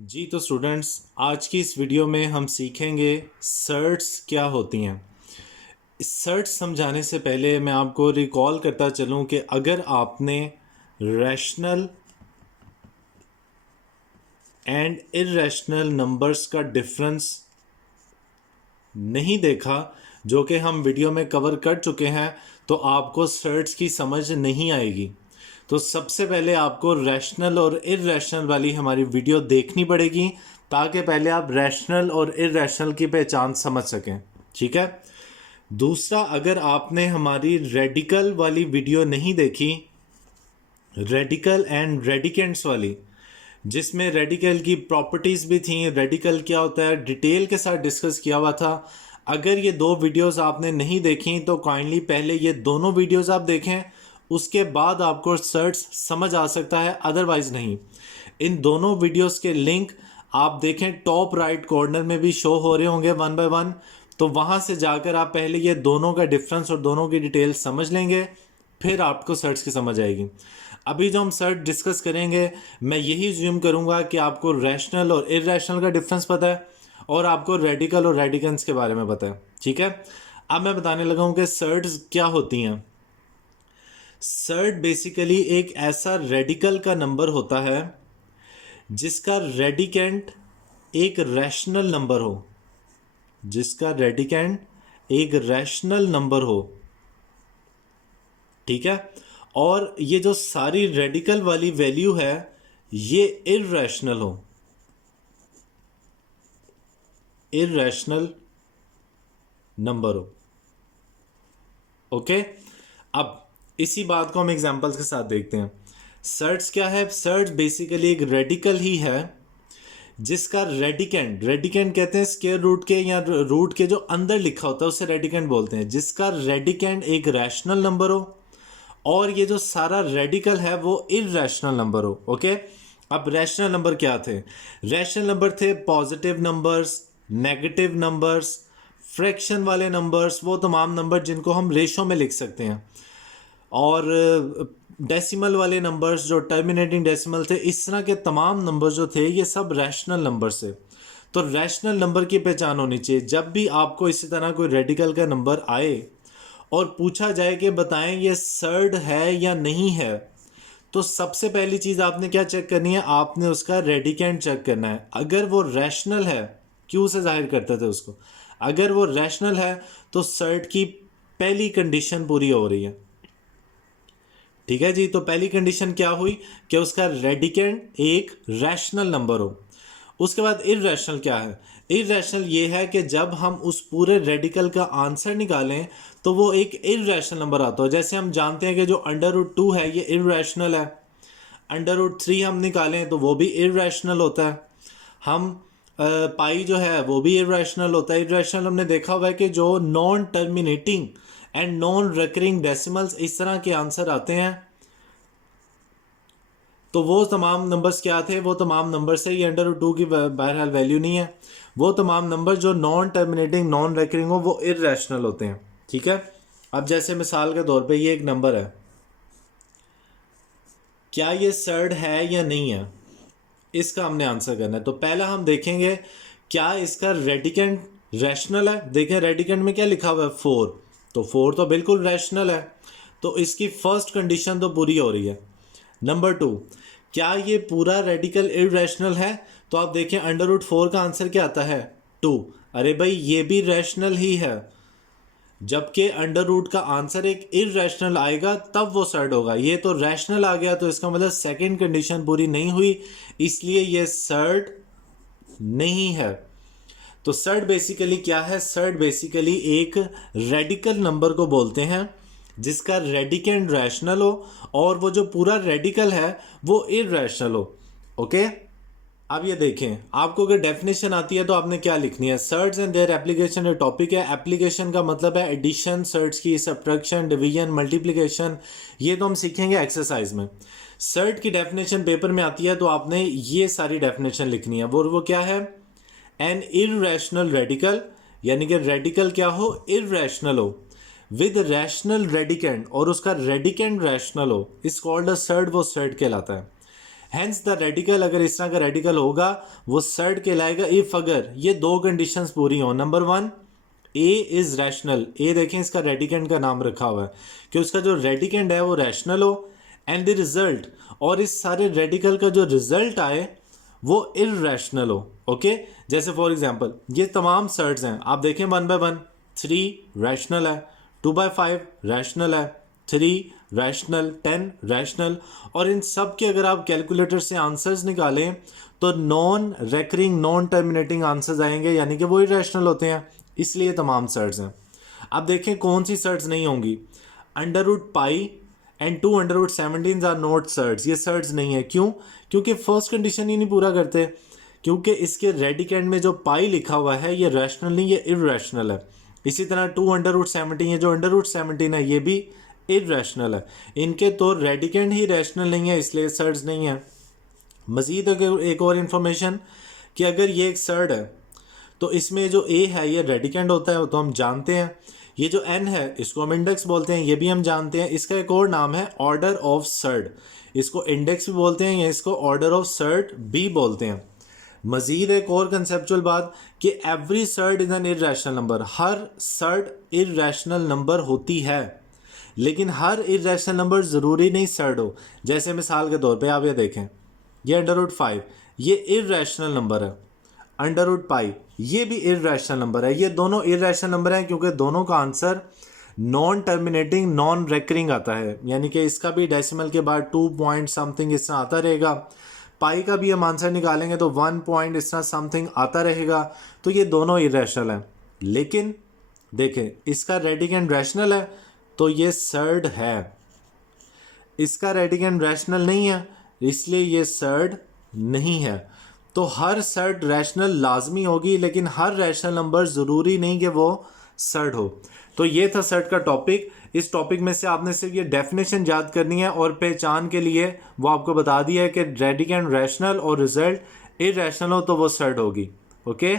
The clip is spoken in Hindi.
जी तो स्टूडेंट्स, आज की इस वीडियो में हम सीखेंगे सर्ट्स क्या होती हैं। सर्ट्स समझाने से पहले मैं आपको रिकॉल करता चलूं कि अगर आपने रैशनल एंड इर्रेशनल नंबर्स का डिफरेंस नहीं देखा, जो कि हम वीडियो में कवर कर चुके हैं, तो आपको सर्ट्स की समझ नहीं आएगी। तो सबसे पहले आपको रैशनल और इर्रेशनल वाली हमारी वीडियो देखनी पड़ेगी, ताकि पहले आप रैशनल और इर्रेशनल की पहचान समझ सकें। ठीक है। दूसरा, अगर आपने हमारी रेडिकल वाली वीडियो नहीं देखी, रेडिकल एंड रेडिकेंट्स वाली, जिसमें रेडिकल की प्रॉपर्टीज़ भी थी, रेडिकल क्या होता है डिटेल के साथ डिस्कस किया हुआ था। अगर ये दो वीडियोस आपने नहीं देखी तो काइंडली पहले ये दोनों वीडियोस आप देखें, उसके बाद आपको सर्च समझ आ सकता है, अदरवाइज नहीं। इन दोनों वीडियोस के लिंक आप देखें, टॉप राइट कॉर्नर में भी शो हो रहे होंगे वन बाय वन। तो वहाँ से जाकर आप पहले ये दोनों का डिफरेंस और दोनों की डिटेल समझ लेंगे, फिर आपको सर्च की समझ आएगी। अभी जो हम सर्च डिस्कस करेंगे, मैं यही ज्यूम करूंगा कि आपको रैशनल और इर्रेशनल का डिफरेंस पता है और आपको रेडिकल और रेडिकेंस के बारे में पता है। ठीक है। अब मैं बताने लगा हूं कि सर्ट्स क्या होती हैं। सर्ट बेसिकली एक ऐसा रेडिकल का नंबर होता है जिसका रेडिकेंट एक रैशनल नंबर हो, जिसका रेडिकेंट एक रैशनल नंबर हो। ठीक है। और ये जो सारी रेडिकल वाली वैल्यू है, ये इर्रेशनल हो, इर्रेशनल नंबर हो। ओके। अब इसी बात को हम एग्जांपल्स के साथ देखते हैं। सर्ट्स क्या है? सर्ट्स बेसिकली एक रेडिकल ही है जिसका रेडिकेंट, रेडिकेंट कहते हैं स्क्वायर रूट के या रूट के जो अंदर लिखा होता है उसे रेडिकेंट बोलते हैं, जिसका रेडिकेंट एक रैशनल नंबर हो और ये जो सारा रेडिकल है वो इर्रेशनल नंबर हो। ओके। अब रैशनल नंबर क्या थे? रैशनल नंबर थे positive numbers, negative numbers, fraction वाले नंबर्स, वो तमाम नंबर जिनको हम रेशो में लिख सकते हैं, और डेसिमल वाले नंबर्स जो टर्मिनेटिंग डेसिमल थे। इस तरह के तमाम नंबर जो थे ये सब रैशनल नंबर से। तो रैशनल नंबर की पहचान होनी चाहिए। जब भी आपको इसी तरह कोई रेडिकल का नंबर आए और पूछा जाए कि बताएं ये सर्ड है या नहीं है, तो सबसे पहली चीज़ आपने क्या चेक करनी है? आपने उसका रेडिकेंट चेक करना है। अगर वो रैशनल है, क्यों से जाहिर करते थे उसको, अगर वो रैशनल है तो सर्ट की पहली कंडीशन पूरी हो रही है। ठीक है जी। तो पहली कंडीशन क्या हुई कि उसका रेडिकेंट एक रैशनल नंबर हो। उसके बाद इर्रेशनल क्या है? इर्रेशनल ये है कि जब हम उस पूरे रेडिकल का आंसर निकालें तो वो एक इर्रेशनल नंबर आता हो। जैसे हम जानते हैं कि जो अंडर रूट 2 है ये इर्रेशनल है, अंडर रूट 3 हम निकालें तो वो भी इर्रेशनल होता है, हम पाई जो है वो भी इर्रेशनल होता है। इर्रेशनल हमने देखा हुआ है कि जो non terminating and non recurring decimals इस तरह के आंसर आते हैं, तो वो तमाम नंबर्स क्या थे? वो तमाम नंबर से, ये अंडर रूट 2 की बहरहाल वैल्यू नहीं है, वो तमाम नंबर जो नॉन टर्मिनेटिंग नॉन रिकरिंग हो वो इर्रेशनल होते हैं। ठीक है। अब जैसे मिसाल के तौर पे ये एक नंबर है, क्या ये सर्ड है या नहीं है, इसका हमने आंसर करना है। तो पहला हम देखेंगे क्या इसका रेडिकेंट रैशनल है। देखें रेडिकेंट में क्या लिखा हुआ है? 4। तो 4 तो बिल्कुल रैशनल है, तो इसकी फर्स्ट कंडीशन तो पूरी हो रही है। नंबर 2, क्या ये पूरा रेडिकल इर्रेशनल है? तो आप देखें अंडर रूट 4 का आंसर क्या आता है? 2। अरे भाई ये भी रैशनल ही है, जबकि अंडर रूट का आंसर एक इर्रेशनल आएगा तब वो सर्ड होगा। ये तो रैशनल आ गया, तो इसका मतलब सेकंड कंडीशन पूरी नहीं हुई, इसलिए ये सर्ड नहीं है। तो सर्ड बेसिकली क्या है? सर्ड बेसिकली एक रेडिकल नंबर को बोलते हैं जिसका रेडिकेंट रैशनल हो और वो जो पूरा रेडिकल है वो इर्रेशनल हो। ओके। अब ये देखें, आपको अगर डेफिनेशन आती है तो आपने क्या लिखनी है? सर्ट्स एंड देयर एप्लीकेशन ये टॉपिक है। एप्लीकेशन का मतलब है एडिशन, सर्ट्स की सब्ट्रैक्शन, डिवीजन, मल्टीप्लिकेशन, ये तो हम सीखेंगे एक्सरसाइज में। सर्ट की डेफिनेशन पेपर में आती है तो आपने ये सारी डेफिनेशन लिखनी है। वो क्या है? एन इर्रेशनल रेडिकल, यानी कि रेडिकल क्या हो? इर्रेशनल हो, विद रैशनल रेडिकेंट, और उसका रेडिकेंट रैशनल हो, इस कॉल्ड अ सर्ट, वो सर्ट कहलाता है। हेंस द रेडिकल, अगर इस तरह का रेडिकल होगा वो सर्ड कहलाएगा इफ अगर ये दो कंडीशंस पूरी हो। Number one, A is rational, A देखें इसका रेडिकेंट का नाम रखा हुआ है कि उसका जो रेडिकेंट है वो रैशनल हो, एंड द रिजल्ट, और इस सारे रेडिकल का जो रिजल्ट आए वो इररेशनल हो। ओके, जैसे फॉर एग्जांपल ये तमाम सर्ड्स हैं, आप देखें 1 बाय 1, 3 रैशनल है, 2 बाय 5 रैशनल है, 3 रैशनल, 10 रैशनल, और इन सब के अगर आप कैलकुलेटर से आंसर्स निकालें तो non recurring non terminating answers आएंगे, यानी कि वो इररेशनल होते हैं, इसलिए तमाम सर्ड्स हैं। अब देखें कौन सी सर्ड्स नहीं होंगी। Under root pi and 2 under root 17 are not surds, ये सर्ड्स नहीं है। क्यों? क्योंकि फर्स्ट कंडीशन ही नहीं पूरा करते, क्योंकि इसके रेडिकेंट में जो पाई लिखा हुआ है ये रैशनल नहीं, ये इररेशनल है। इसी तरह 2 अंडर रूट 17, ये जो अंडर रूट 17 है ये भी इररेशनल है। इनके तो रेडिकेंट ही रैशनल नहीं है, इसलिए सर्ड्स नहीं है। मज़ीद एक और इन्फॉर्मेशन कि अगर ये एक सर्ड है तो इसमें जो ए है ये रेडिकेंट होता है, वो तो हम जानते हैं। ये जो एन है इसको हम इंडेक्स बोलते हैं, ये भी हम जानते हैं। इसका एक और नाम है ऑर्डर ऑफ सर्ड, इसको इंडेक्स भी बोलते हैं या इसको ऑर्डर ऑफ सर्ड भी बोलते हैं। मज़ीद एक और कंसेप्चुअल बात कि every surd is an irrational number, her surd irrational number होती है, लेकिन हर इररेशनल नंबर ज़रूरी नहीं सर्ड हो। जैसे मिसाल के तौर पे आप ये देखें, ये अंडर रूट 5 ये इररेशनल नंबर है, अंडर रूट पाई ये भी इररेशनल नंबर है। ये दोनों इररेशनल नंबर हैं क्योंकि दोनों का answer non terminating non recurring आता है, यानी कि इसका भी डेसिमल के बाद 2 पॉइंट समथिंग इस तरह आता रहेगा। पाई का भी हम आंसर निकालेंगे तो 1 पॉइंट इस तरह समथिंग आता रहेगा। तो ये दोनों इररेशनल हैं, लेकिन देखें इसका रेडिकेंट रैशनल है तो ये सर्ड है, इसका रेडिकेंट रैशनल नहीं है इसलिए ये सर्ड नहीं है। तो हर सर्ड रैशनल लाजमी होगी, लेकिन हर रैशनल नंबर ज़रूरी नहीं कि वो सर्ड हो। तो ये था सर्ड का टॉपिक। इस टॉपिक में से आपने सिर्फ ये डेफिनेशन याद करनी है और पहचान के लिए वो आपको बता दिया है कि रेडिकेंट रैशनल और रिजल्ट इररेशनल हो तो वो सर्ड होगी। ओके।